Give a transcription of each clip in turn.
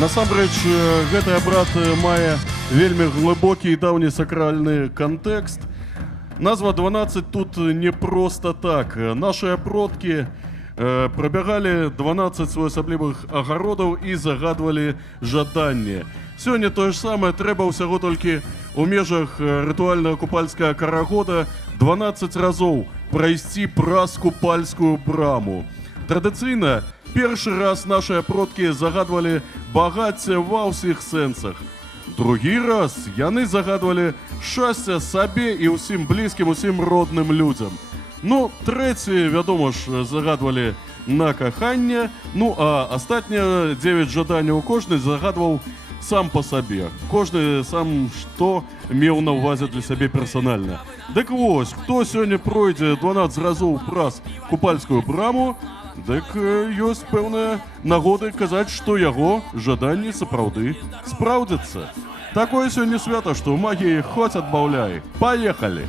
Насамрэч, гэты абрад мае вельмі глыбокі і даўні сакральны кантэкст. Назва 12 тут не проста так. Нашыя продкі прабягалі 12 своеасаблівых агародаў і загадвалі жаданне. Сёння тое ж самае, трэба ўсяго толькі ў межах рытуальнага купальскага карагода 12 разоў прайсці праз купальскую браму. Традыцыйна першы раз нашыя продкі загадвалі багацце ва ўсіх сэнсах. Другі раз яны загадвалі шчасця сабе і ўсім блізкім, усім родным людзям. Ну, трэці, вядома ж, загадвалі на каханне, ну а астатнія 9 жаданняў кожны загадваў сам па сабе. Кожны сам што меў на ўвазе для сябе персанальна. Дык вось, хто сёння пройдзе 12 разоў праз купальскую браму, дык ёсць пэўныя нагоды казаць, што яго жаданні сапраўды спраўдзяцца. Такое сёння свята, што магіі хоць адбаўляй. Паехалі!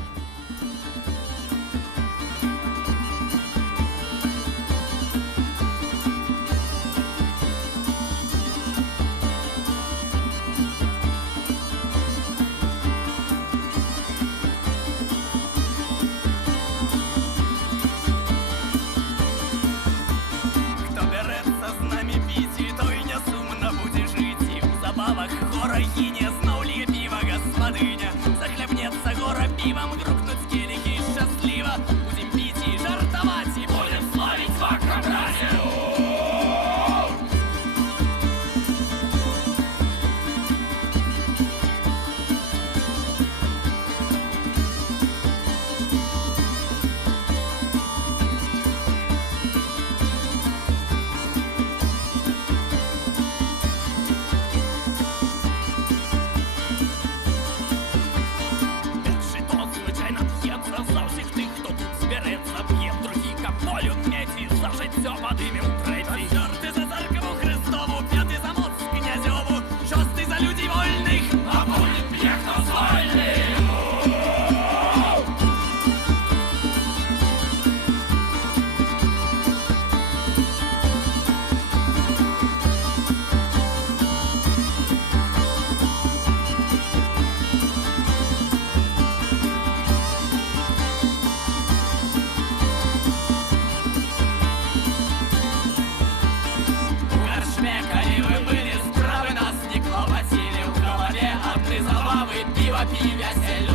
Пиво, веселю.